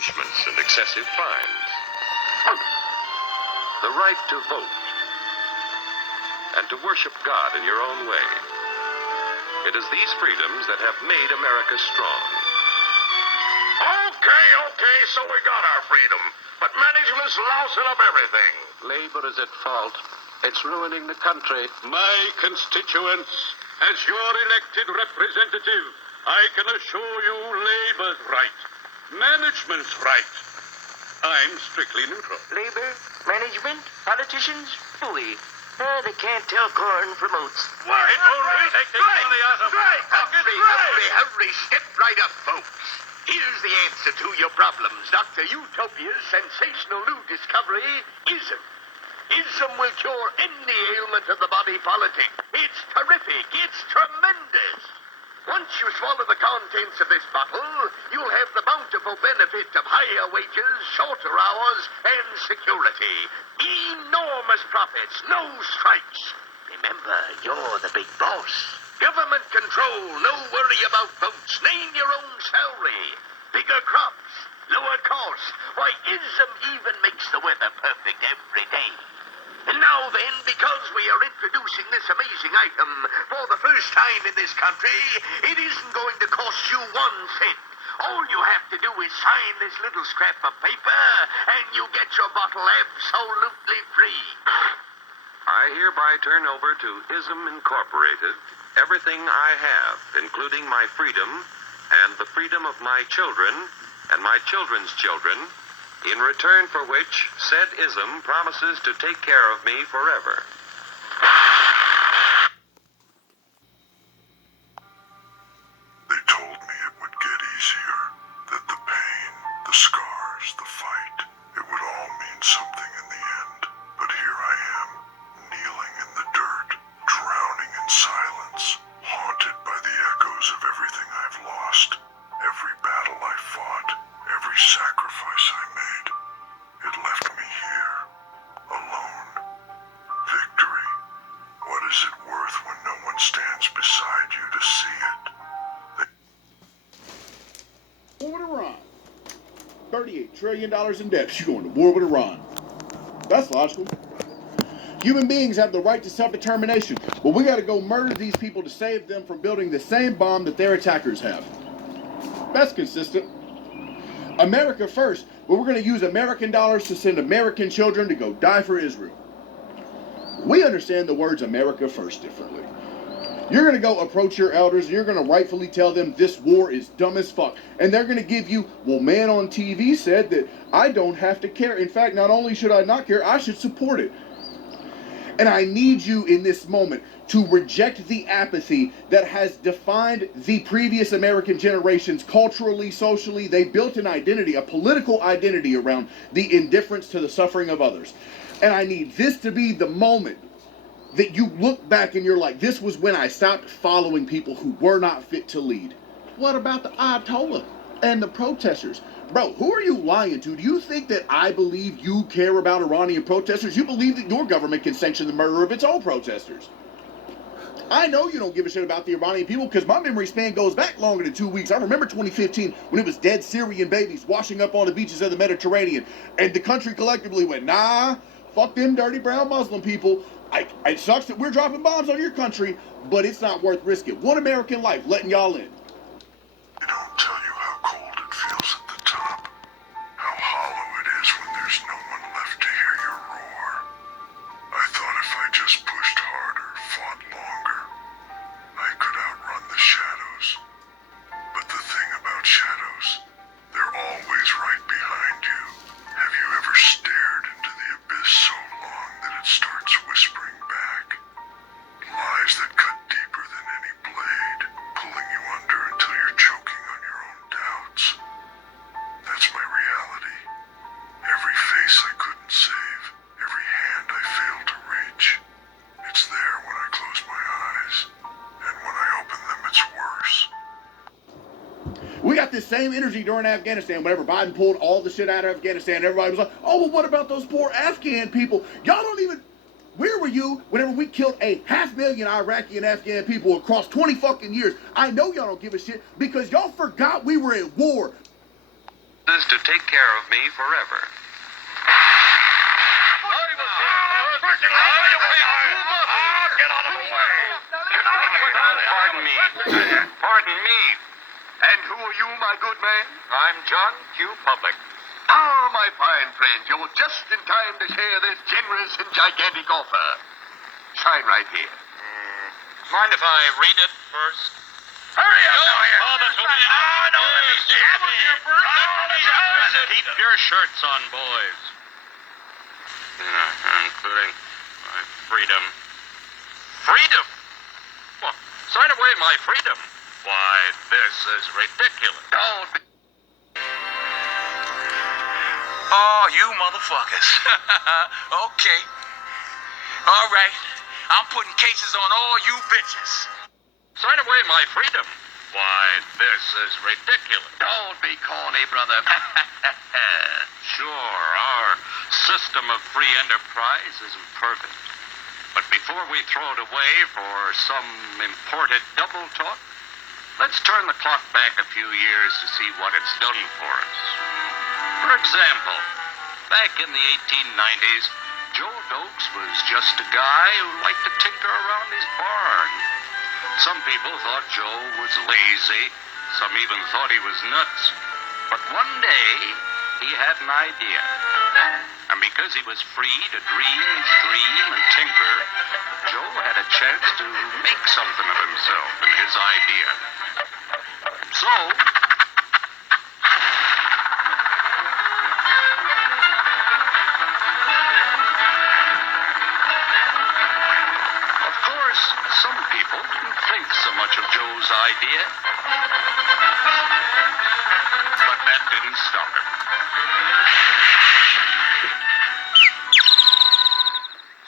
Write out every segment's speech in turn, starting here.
punishments and excessive fines. The right to vote and to worship God in your own way. It is these freedoms that have made America strong. Okay, so we got our freedom, but management's lousing up everything. Labor is at fault. It's ruining the country. My constituents, as your elected representative, I can assure you Labor's right, management's right. I'm strictly neutral. Labor, management, politicians, hooey. They can't tell corn from oats. Wait, Take the money out of Hurry, step right up, folks. Here's the answer to your problems. Dr. Utopia's sensational new discovery, ISM. ISM will cure any ailment of the body politic. It's terrific. It's tremendous. Once you swallow the contents of this bottle, you'll have the bountiful benefit of higher wages, shorter hours, and security. Enormous profits, no strikes. Remember, you're the big boss. Government control, no worry about votes. Name your own salary. Bigger crops, lower costs. Why, ISM even makes the weather perfect every day. And now then, because we are introducing this amazing item for the first time in this country, it isn't going to cost you 1 cent. All you have to do is sign this little scrap of paper, and you get your bottle absolutely free. I hereby turn over to ISM Incorporated everything I have, including my freedom and the freedom of my children and my children's children, in return for which said ISM promises to take care of me forever. They told me it would get easier, that the pain, the scars, the fight, it would all mean something in the end. But here I am, kneeling in the dirt, drowning in silence, haunted by the echoes of everything I've lost, every battle I fought, every sacrifice I made. It left me here, alone. Victory. What is it worth when no one stands beside you to see it? War with Iran. $38 trillion in debt. You're going to war with Iran. That's logical. Human beings have the right to self-determination, but we got to go murder these people to save them from building the same bomb that their attackers have. That's consistent. America first, but we're going to use American dollars to send American children to go die for Israel. We understand the words America first differently. You're going to go approach your elders and you're going to rightfully tell them this war is dumb as fuck. And they're going to give you, well, man on TV said that I don't have to care. In fact, not only should I not care, I should support it. And I need you in this moment to reject the apathy that has defined the previous American generations culturally, socially. They built an identity, a political identity around the indifference to the suffering of others. And I need this to be the moment that you look back and you're like, this was when I stopped following people who were not fit to lead. What about the Ayatollah and the protesters? Bro, who are you lying to? Do you think that I believe you care about Iranian protesters? You believe that your government can sanction the murder of its own protesters. I know you don't give a shit about the Iranian people because my memory span goes back longer than 2 weeks. I remember 2015 when it was dead Syrian babies washing up on the beaches of the Mediterranean. And the country collectively went, nah, fuck them dirty brown Muslim people. It sucks that we're dropping bombs on your country, but it's not worth risking. One American life letting y'all in. They don't tell you how cold it feels at the top, how hollow it is when there's no one left to hear your roar. I thought if I just pushed harder, fought longer, I could outrun the shadows. But the thing about shadows, they're always right behind you. Have you ever stared into the abyss so long that it starts whispering back? Lies that cut deeper than any blade, pulling you under until you're choking on your own doubts. That's my reality. Every face I couldn't save, every hand I failed to reach. It's there when I close my eyes, and when I open them, it's worse. We got this same energy during Afghanistan. Whenever Biden pulled all the shit out of Afghanistan, everybody was like, oh, well, what about those poor Afghan people? Y'all don't even... Where were you whenever we killed 500,000 Iraqi and Afghan people across 20 fucking years? I know y'all don't give a shit because y'all forgot we were at war. is to take care of me forever. Pardon me. Pardon me. And who are you, my good man? I'm John Q. Public. Ah, my fine friend, you're just in time to share this generous and gigantic offer. Sign right here. Mind if I read it first? Hurry up, now, here. Keep your shirts on, boys. Including my freedom. Freedom? Well, sign away my freedom. Why, this is ridiculous. Don't be... Oh, you motherfuckers. Okay. All right. I'm putting cases on all you bitches. Sign away my freedom. Why, this is ridiculous. Don't be corny, brother. Sure, our system of free enterprise isn't perfect. But before we throw it away for some imported double talk, let's turn the clock back a few years to see what it's done for us. For example, back in the 1890s, Joe Dokes was just a guy who liked to tinker around his barn. Some people thought Joe was lazy. Some even thought he was nuts. But one day, he had an idea. And because he was free to dream and tinker, Joe had a chance to make something of himself and his idea. So, of course, some people didn't think so much of Joe's idea. But that didn't stop him.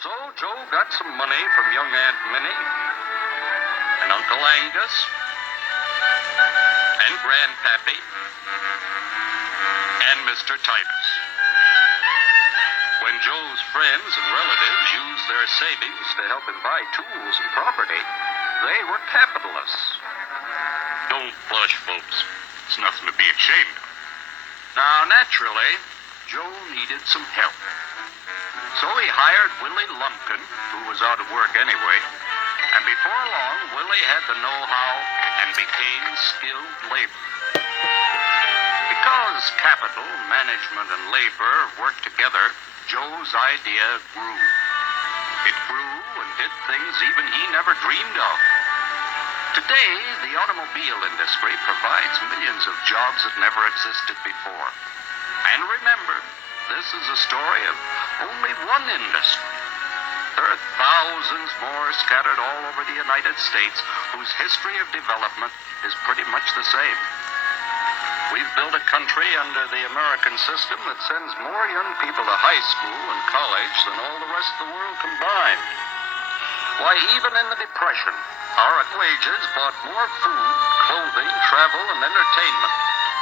So Joe got some money from young Aunt Minnie and Uncle Angus and Grandpappy and Mr. Titus. When Joe's friends and relatives used their savings to help him buy tools and property, they were capitalists. Don't blush, folks. It's nothing to be ashamed of. Now, naturally, Joe needed some help. So he hired Willie Lumpkin, who was out of work anyway, and before long, Willie had the know-how and became skilled labor. Because capital, management, and labor worked together, Joe's idea grew. It grew and did things even he never dreamed of. Today, the automobile industry provides millions of jobs that never existed before. And remember, this is a story of only one industry. There are thousands more scattered all over the United States whose history of development is pretty much the same. We've built a country under the American system that sends more young people to high school and college than all the rest of the world combined. Why, even in the Depression, our wages bought more food, clothing, travel, and entertainment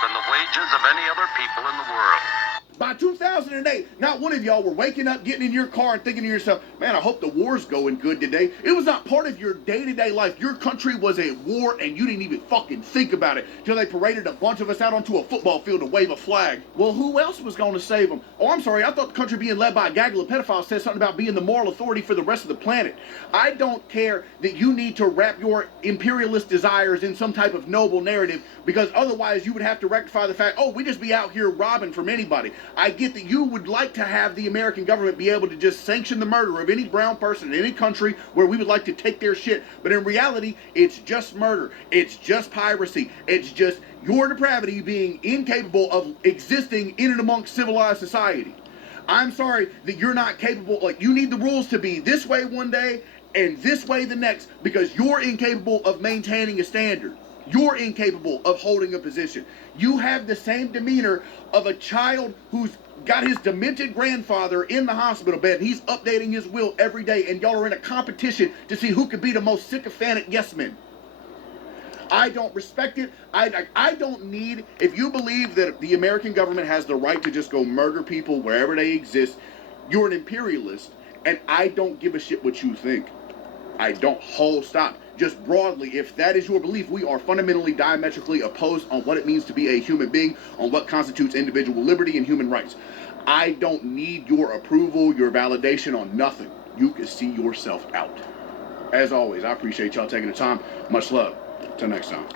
than the wages of any other people in the world. By 2008, not one of y'all were waking up, getting in your car and thinking to yourself, man, I hope the war's going good today. It was not part of your day-to-day life. Your country was at war and you didn't even fucking think about it till they paraded a bunch of us out onto a football field to wave a flag. Well, who else was going to save them? Oh, I'm sorry, I thought the country being led by a gaggle of pedophiles said something about being the moral authority for the rest of the planet. I don't care that you need to wrap your imperialist desires in some type of noble narrative, because otherwise you would have to rectify the fact, oh, we just be out here robbing from anybody. I get that you would like to have the American government be able to just sanction the murder of any brown person in any country where we would like to take their shit. But in reality, it's just murder. It's just piracy. It's just your depravity being incapable of existing in and amongst civilized society. I'm sorry that you're not capable. Like, you need the rules to be this way one day and this way the next, because you're incapable of maintaining a standard. You're incapable of holding a position. You have the same demeanor of a child who's got his demented grandfather in the hospital bed. He's updating his will every day, and y'all are in a competition to see who can be the most sycophantic yes men. I don't respect it. I don't need, if you believe that the American government has the right to just go murder people wherever they exist, you're an imperialist, and I don't give a shit what you think. I don't. Whole stop. just broadly, if that is your belief, we are fundamentally diametrically opposed on what it means to be a human being, on what constitutes individual liberty and human rights. I don't need your approval, your validation on nothing. You can see yourself out. As always, I appreciate y'all taking the time. Much love. Till next time.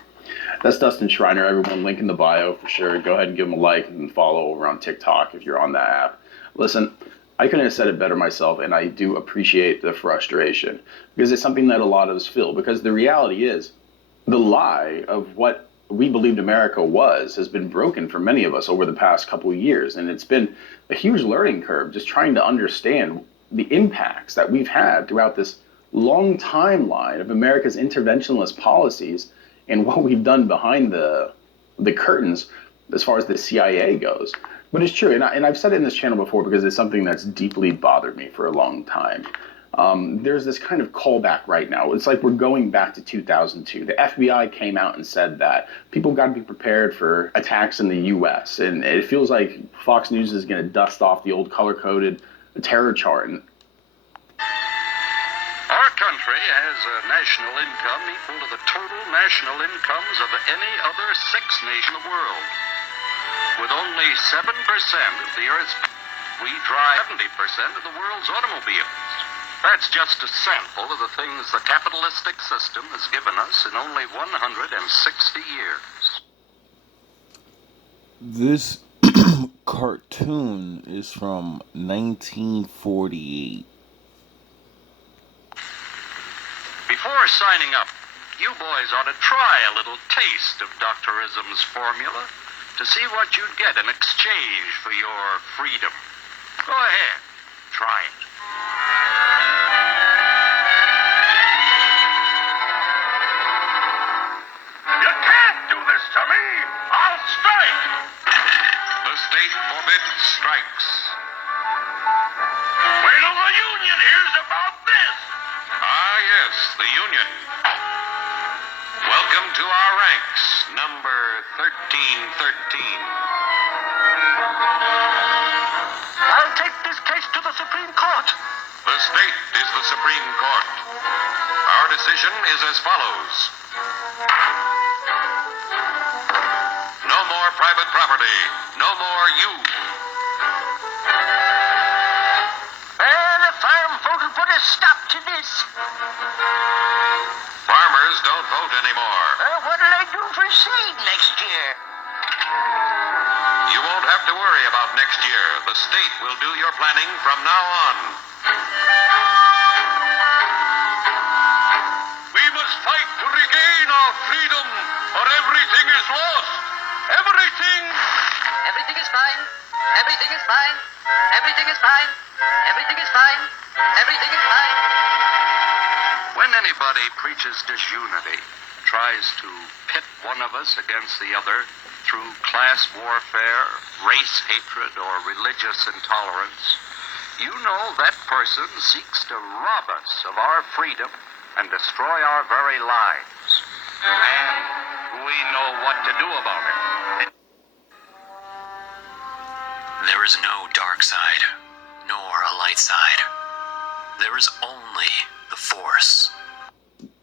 That's Dustin Schreiner, everyone. Link in the bio for sure. Go ahead and give him a like and follow over on TikTok if you're on that app. Listen, I couldn't have said it better myself, and I do appreciate the frustration because it's something that a lot of us feel. Because the reality is, the lie of what we believed America was has been broken for many of us over the past couple of years, and it's been a huge learning curve just trying to understand the impacts that we've had throughout this long timeline of America's interventionist policies and what we've done behind the curtains as far as the CIA goes. But it's true, and I've said it in this channel before because it's something that's deeply bothered me for a long time. There's this kind of callback right now. It's like we're going back to 2002. The FBI came out and said that people got to be prepared for attacks in the U.S., and it feels like Fox News is going to dust off the old color-coded terror chart. Our country has a national income equal to the total national incomes of any other sixth nation in the world. With only 7% of the Earth's, we drive 70% of the world's automobiles. That's just a sample of the things the capitalistic system has given us in only 160 years. This cartoon is from 1948. Before signing up, you boys ought to try a little taste of Dr. Ism's formula to see what you'd get in exchange for your freedom. Go ahead, try it. You can't do this to me! I'll strike! The state forbids strikes. Wait till the Union hears about this! Ah, yes, the Union. Welcome to our ranks, number 1313. I'll take this case to the Supreme Court. The state is the Supreme Court. Our decision is as follows. No more private property. No more use. The farm folk will put a stop to this. Farmers don't vote anymore. What'll I do for seed next year? You won't have to worry about next year. The state will do your planning from now on. We must fight to regain our freedom, or everything is lost. Everything! Everything is fine. Everything is fine. Everything is fine. Everything is fine. Everything is fine. When anybody preaches disunity, tries to pit one of us against the other through class warfare, race hatred, or religious intolerance, you know that person seeks to rob us of our freedom and destroy our very lives. And we know what to do about it. There is no dark side, nor a light side. There is only the Force.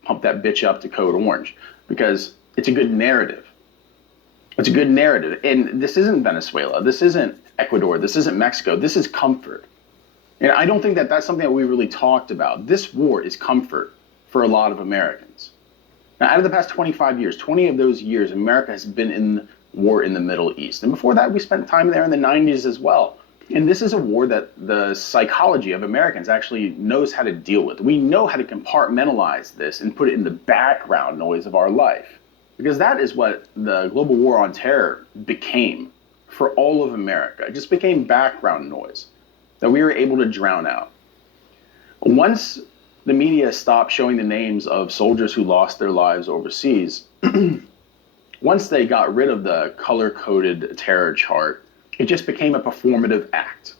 Pump that bitch up to code orange because it's a good narrative. It's a good narrative. And this isn't Venezuela. This isn't Ecuador. This isn't Mexico. This is comfort. And I don't think that that's something that we really talked about. This war is comfort for a lot of Americans. Now, out of the past 25 years, 20 of those years, America has been in war in the Middle East. And before that, we spent time there in the 90s as well. And this is a war that the psychology of Americans actually knows how to deal with. We know how to compartmentalize this and put it in the background noise of our life. Because that is what the global war on terror became for all of America. It just became background noise that we were able to drown out. Once the media stopped showing the names of soldiers who lost their lives overseas, once they got rid of the color-coded terror chart, it just became a performative act.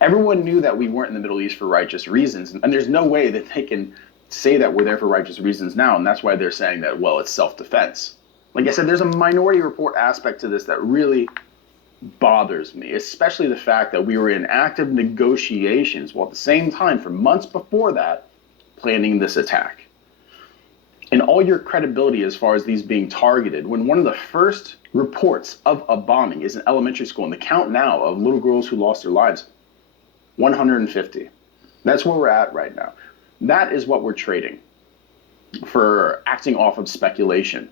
Everyone knew that we weren't in the Middle East for righteous reasons, and there's no way that they can say that we're there for righteous reasons now, and that's why they're saying that, well, it's self-defense. Like I said, there's a Minority Report aspect to this that really bothers me, especially the fact that we were in active negotiations while at the same time, for months before that, planning this attack. and all your credibility as far as these being targeted, when one of the first reports of a bombing is in elementary school, and the count now of little girls who lost their lives, 150. That's where we're at right now. That is what we're trading for, acting off of speculation.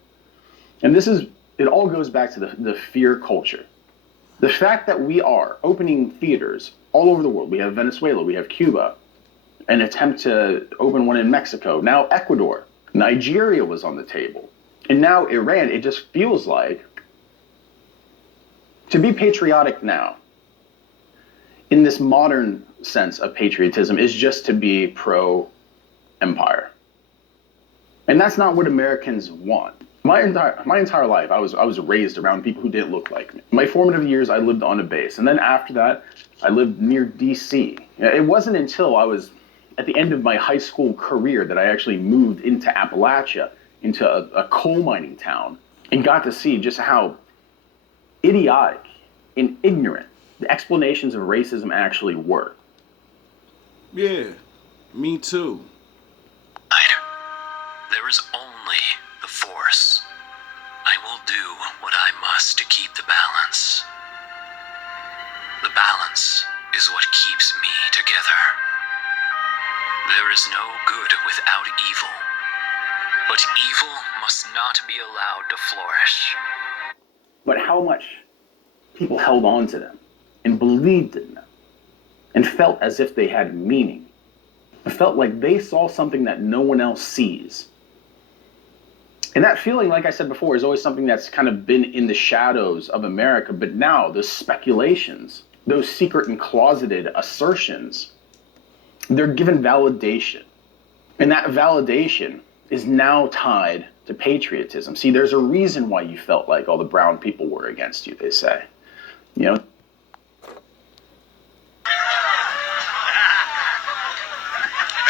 And it all goes back to the fear culture. The fact that we are opening theaters all over the world. We have Venezuela, we have Cuba, an attempt to open one in Mexico, now Ecuador. Nigeria was on the table. And now Iran. It just feels like to be patriotic now, in this modern sense of patriotism, is just to be pro-empire. And that's not what Americans want. My entire life, I was raised around people who didn't look like me. My formative years, I lived on a base. And then after that, I lived near D.C. It wasn't until I was at the end of my high school career that I actually moved into Appalachia, into a coal mining town, and got to see just how idiotic and ignorant the explanations of racism actually were. Yeah, me too. There is only the Force. I will do what I must to keep the balance. The balance is what keeps me together. There is no good without evil, but evil must not be allowed to flourish. But how much people held on to them and believed in them and felt as if they had meaning. It felt like they saw something that no one else sees. And that feeling, like I said before, is always something that's kind of been in the shadows of America. But now, those speculations, those secret and closeted assertions, they're given validation. And that validation is now tied to patriotism. See, there's a reason why you felt like all the brown people were against you, they say. You know? And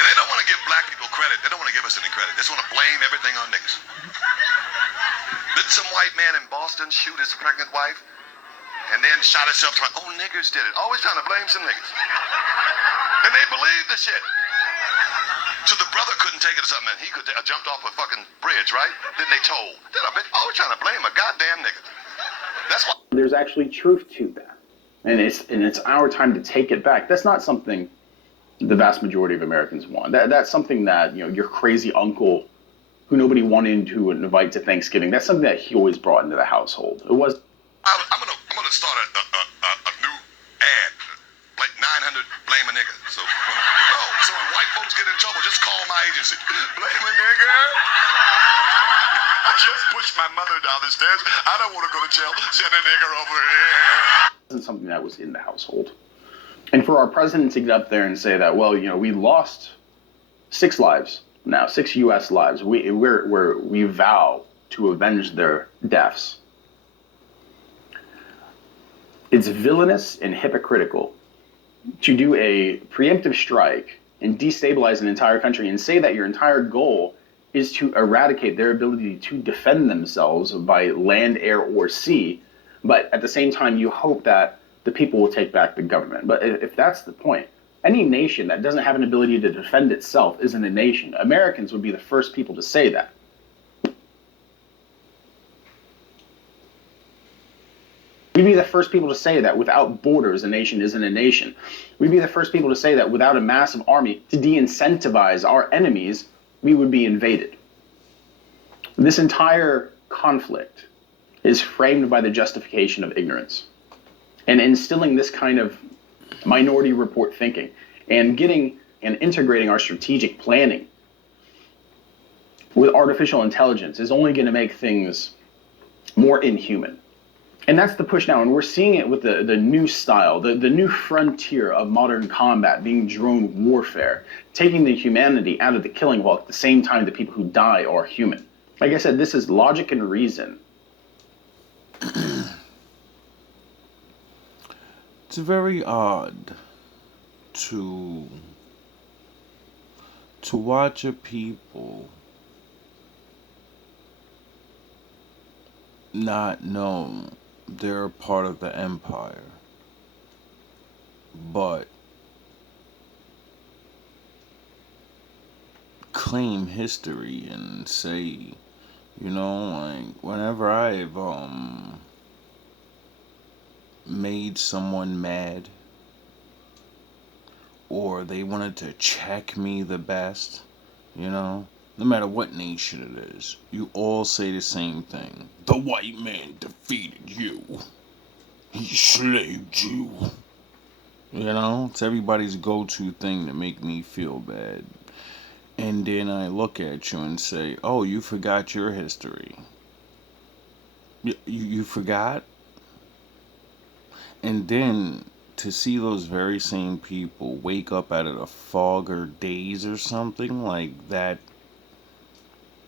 they don't want to give black people credit. They don't want to give us any credit. They just want to blame everything on niggas. Didn't some white man in Boston shoot his pregnant wife and then shot himself? Oh, niggers did it. Always trying to blame some niggas. And they believed the shit. So the brother couldn't take it or something, and he could jumped off a fucking bridge, right? Then they told. Then I bet always trying to blame a goddamn nigga. That's why. There's actually truth to that. And it's our time to take it back. That's not something the vast majority of Americans want. That's something that, you know, your crazy uncle who nobody wanted to invite to Thanksgiving, that's something that he always brought into the household. It was. I'm gonna start a new ad, like 900 blame a nigga. So when white folks get in trouble, just call my agency. Blame a nigga. I just pushed my mother down the stairs. I don't want to go to jail. Send a nigger over here. It wasn't something that was in the household. And for our president to get up there and say that, well, you know, we lost 6 lives now, 6 U.S. lives. We vow to avenge their deaths. It's villainous and hypocritical to do a preemptive strike and destabilize an entire country and say that your entire goal is to eradicate their ability to defend themselves by land, air, or sea. But at the same time, you hope that the people will take back the government. But if that's the point, any nation that doesn't have an ability to defend itself isn't a nation. Americans would be the first people to say that. We'd be the first people to say that without borders, a nation isn't a nation. We'd be the first people to say that without a massive army to de-incentivize our enemies, we would be invaded. This entire conflict is framed by the justification of ignorance and instilling this kind of minority report thinking and getting and integrating our strategic planning with artificial intelligence is only going to make things more inhuman. And that's the push now, and we're seeing it with the new style, the new frontier of modern combat being drone warfare, taking the humanity out of the killing while at the same time the people who die are human. Like I said, this is logic and reason. It's very odd to watch a people not know they're part of the empire, but claim history and say, you know, like, whenever I've made someone mad, or they wanted to check me the best, you know, no matter what nation it is, you all say the same thing. The white man defeated you. He slaved you. You know, it's everybody's go-to thing to make me feel bad. And then I look at you and say, oh, you forgot your history. You forgot? And then to see those very same people wake up out of a fog or daze or something like that,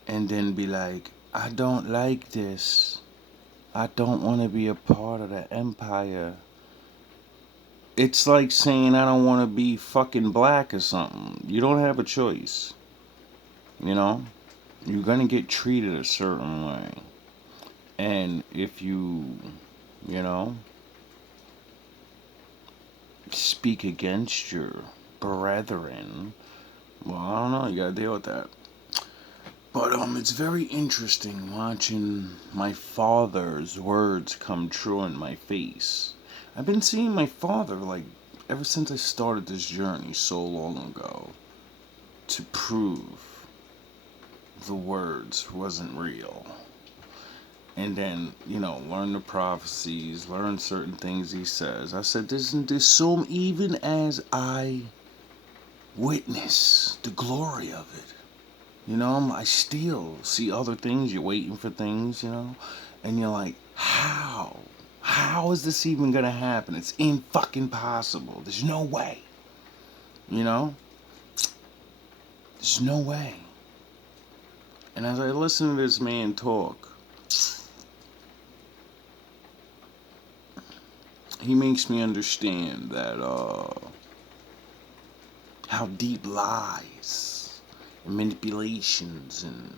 and then be like, I don't like this. I don't want to be a part of the empire. It's like saying I don't want to be fucking black or something. You don't have a choice. You know? You're going to get treated a certain way. And if you know, speak against your brethren, well, I don't know, you gotta deal with that. But it's very interesting watching my father's words come true in my face. I've been seeing my father, like, ever since I started this journey so long ago, to prove the words wasn't real. And then, you know, learn the prophecies, learn certain things he says. I said, there's so, even as I witness the glory of it, you know, I still see other things. You're waiting for things, you know, and you're like, how? How is this even gonna happen? It's fucking possible. There's no way. You know? There's no way. And as I listen to this man talk, he makes me understand that how deep lies and manipulations, and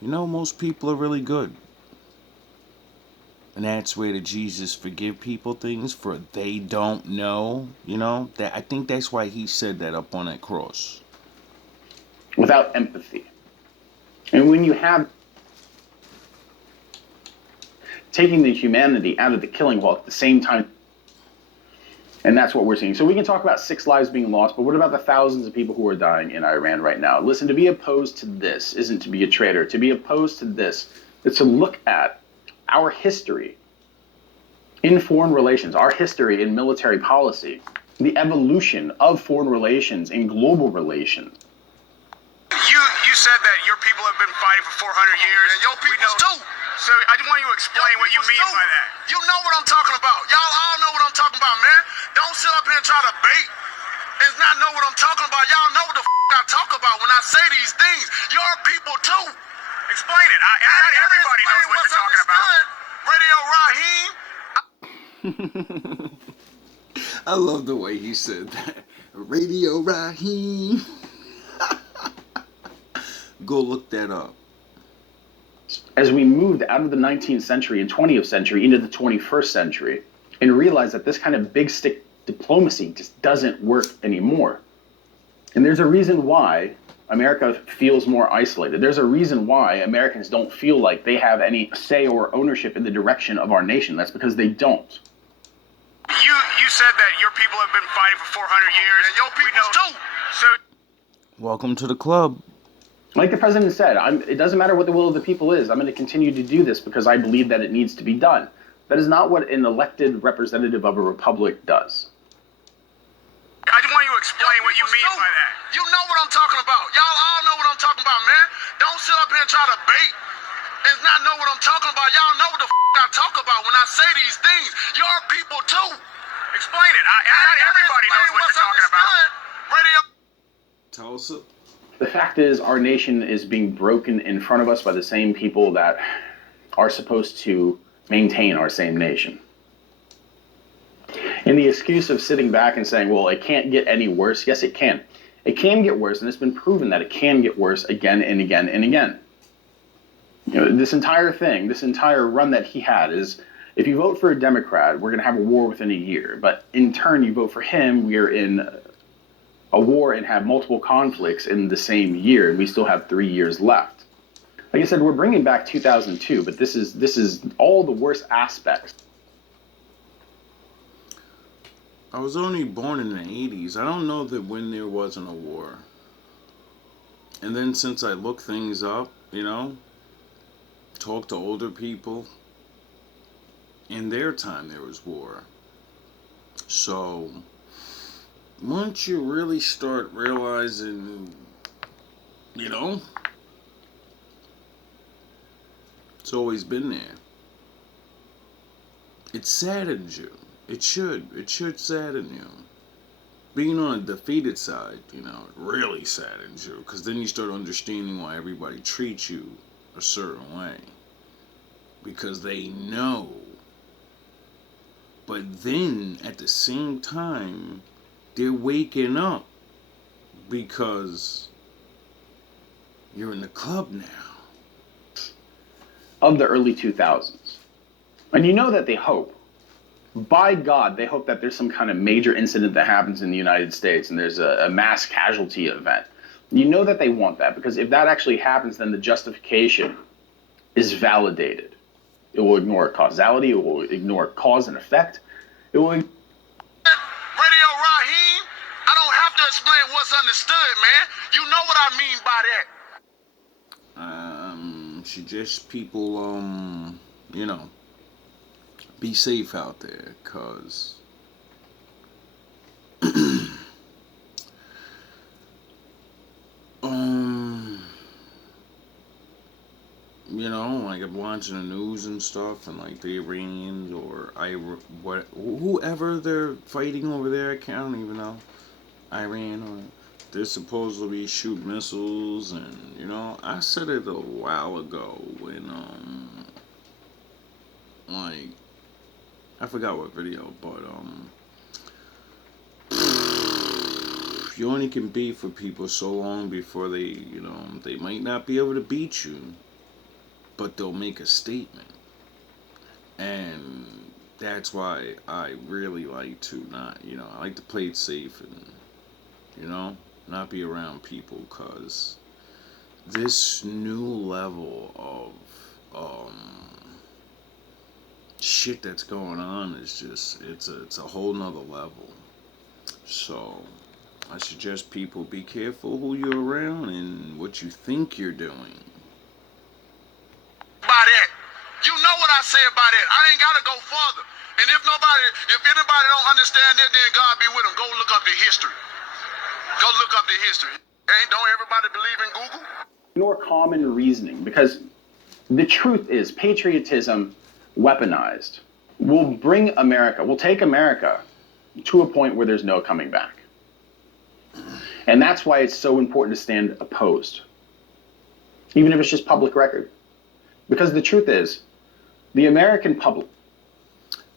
you know, most people are really good. And that's where the Jesus forgive people things for they don't know, you know, that I think that's why he said that up on that cross. Without empathy. And when you have taking the humanity out of the killing while at the same time, and that's what we're seeing. So we can talk about 6 lives being lost, but what about the thousands of people who are dying in Iran right now? Listen, to be opposed to this isn't to be a traitor. To be opposed to this is to look at our history in foreign relations, our history in military policy, the evolution of foreign relations and global relations. You said that your people have been fighting for 400 years. And your people too. So I just want you to explain what you mean by that. You know what I'm talking about. Y'all all know what I'm talking about, man. Don't sit up here and try to bait and not know what I'm talking about. Y'all know what the I talk about when I say these things. Your people too. Explain it. Not everybody knows what you're talking about. Radio Raheem. I love the way he said that. Radio Raheem. Go look that up. As we moved out of the 19th century and 20th century into the 21st century, and realized that this kind of big stick diplomacy just doesn't work anymore. And there's a reason why America feels more isolated. There's a reason why Americans don't feel like they have any say or ownership in the direction of our nation. That's because they don't. You said that your people have been fighting for 400 years. And your people too. So welcome to the club. Like the president said, it doesn't matter what the will of the people is. I'm going to continue to do this because I believe that it needs to be done. That is not what an elected representative of a republic does. I just want you to explain what you mean by that. You know what I'm talking about. Y'all all know what I'm talking about, man. Don't sit up here and try to bait and not know what I'm talking about. Y'all know what the I talk about when I say these things. Your people too. Explain it. Not everybody knows what you're talking about. Radio. Tulsa. The fact is, our nation is being broken in front of us by the same people that are supposed to maintain our same nation. And the excuse of sitting back and saying, well, it can't get any worse. Yes, it can. It can get worse, and it's been proven that it can get worse again and again and again. You know, this entire thing, this entire run that he had is, if you vote for a Democrat, we're going to have a war within a year. But in turn, you vote for him, we're in a war and have multiple conflicts in the same year, and we still have 3 years left. Like I said, we're bringing back 2002, but this is all the worst aspects. I was only born in the 80s. I don't know that when there wasn't a war. And then since I look things up, you know, talk to older people, in their time there was war. So once you really start realizing, you know, it's always been there. It saddens you. It should sadden you. Being on a defeated side, you know, it really saddens you, because then you start understanding why everybody treats you a certain way. Because they know. But then, at the same time, they're waking up because you're in the club now. Of the early 2000s. And you know that they hope, by God, they hope that there's some kind of major incident that happens in the United States and there's a mass casualty event. You know that they want that, because if that actually happens, then the justification is validated. It will ignore causality, it will ignore cause and effect. It will... Radio Raheem, I don't have to explain what's understood, man. You know what I mean by that. Suggest people, you know, be safe out there, cause you know, like I'm watching the news and stuff, and like the Iranians or whoever they're fighting over there, I don't even know, Iran, or they're supposed to be shooting missiles, and you know, I said it a while ago when like, I forgot what video, but you only can beef with people so long before they, you know, they might not be able to beat you, but they'll make a statement. And that's why I really like to not, you know, I like to play it safe and, you know, not be around people, because this new level of shit that's going on is just, it's a whole nother level. So I suggest people be careful who you're around and what you think you're doing. By that, you know what I say about that. I ain't gotta go further. And if anybody don't understand that, then God be with them. Go look up the history. Go look up the history. Don't everybody believe in Google? Nor common reasoning, because the truth is, patriotism weaponized will take America to a point where there's no coming back. And that's why it's so important to stand opposed, even if it's just public record. Because the truth is, the American public...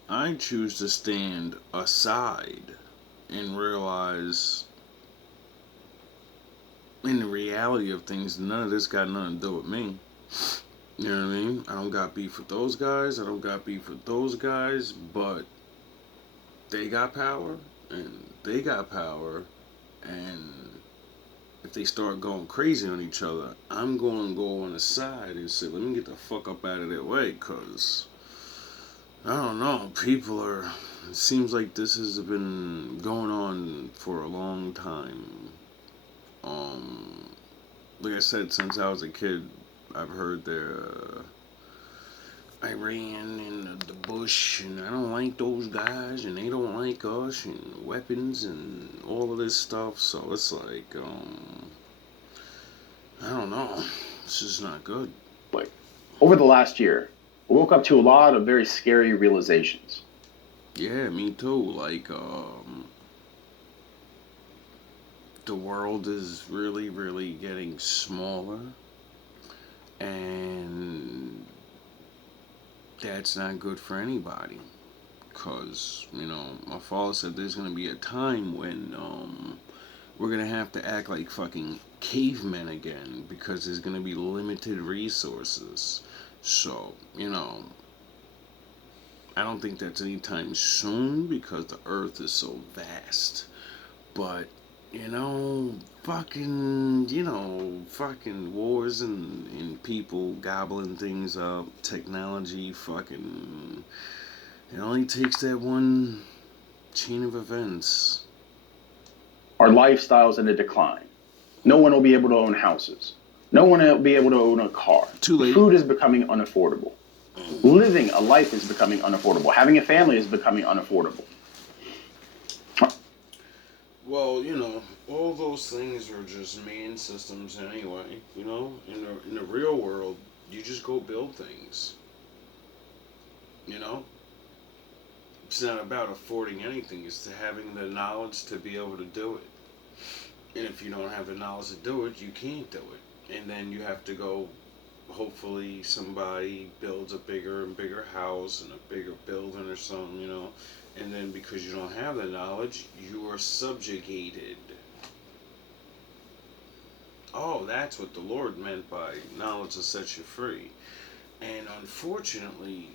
I choose to stand aside and realize, in the reality of things, none of this got nothing to do with me. You know what I mean? I don't got beef with those guys. I don't got beef with those guys. But they got power, and they got power. And if they start going crazy on each other, I'm going to go on the side and say, let me get the fuck up out of their way, because, I don't know, people are, it seems like this has been going on for a long time. Like I said, since I was a kid, I've heard their Iran and the Bush, and I don't like those guys, and they don't like us, and weapons and all of this stuff. So it's like, I don't know. This is not good. Like, over the last year, I woke up to a lot of very scary realizations. Yeah, me too. Like, the world is really, really getting smaller, and that's not good for anybody. Because, you know, my father said there's going to be a time when we're going to have to act like fucking cavemen again, because there's going to be limited resources. So, you know, I don't think that's anytime soon, because the earth is so vast. But, fucking wars and people gobbling things up, technology, fucking, it only takes that one chain of events. Our lifestyle's in a decline. No one will be able to own houses. No one will be able to own a car. Too late. Food is becoming unaffordable. Living a life is becoming unaffordable. Having a family is becoming unaffordable. Well, all those things are just man systems anyway. In the real world, you just go build things. It's not about affording anything. It's having the knowledge to be able to do it. And if you don't have the knowledge to do it, you can't do it. And then you have to go, hopefully somebody builds a bigger and bigger house and a bigger building or something, And then because you don't have the knowledge, you are subjugated. Oh, that's what the Lord meant by knowledge will set you free. And unfortunately,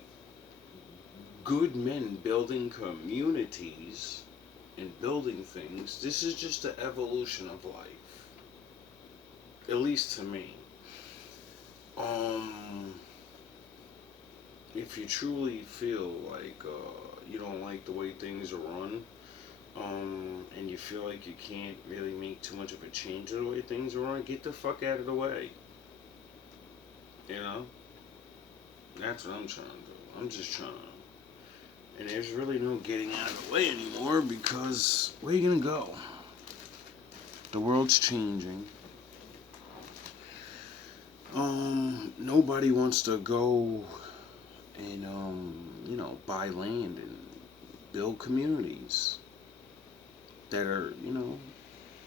good men building communities and building things, this is just the evolution of life. At least to me. If you truly feel like you don't like the way things are run, and you feel like you can't really make too much of a change in the way things are run, get the fuck out of the way. That's what I'm trying to do. I'm just trying to. And there's really no getting out of the way anymore, because where are you gonna go? The world's changing. Nobody wants to go and buy land and build communities that are,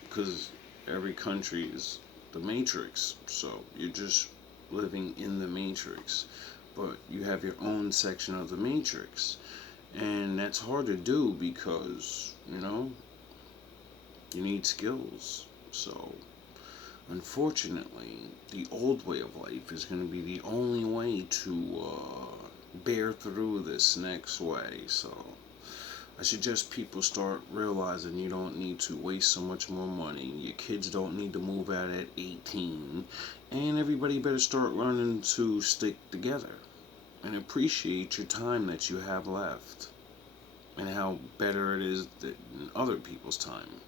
because every country is the matrix, so you're just living in the matrix, but you have your own section of the matrix, and that's hard to do because you need skills. So unfortunately, the old way of life is going to be the only way to bear through this next way. So I suggest people start realizing you don't need to waste so much more money. Your kids don't need to move out at 18. And everybody better start learning to stick together and appreciate your time that you have left and how better it is than other people's time.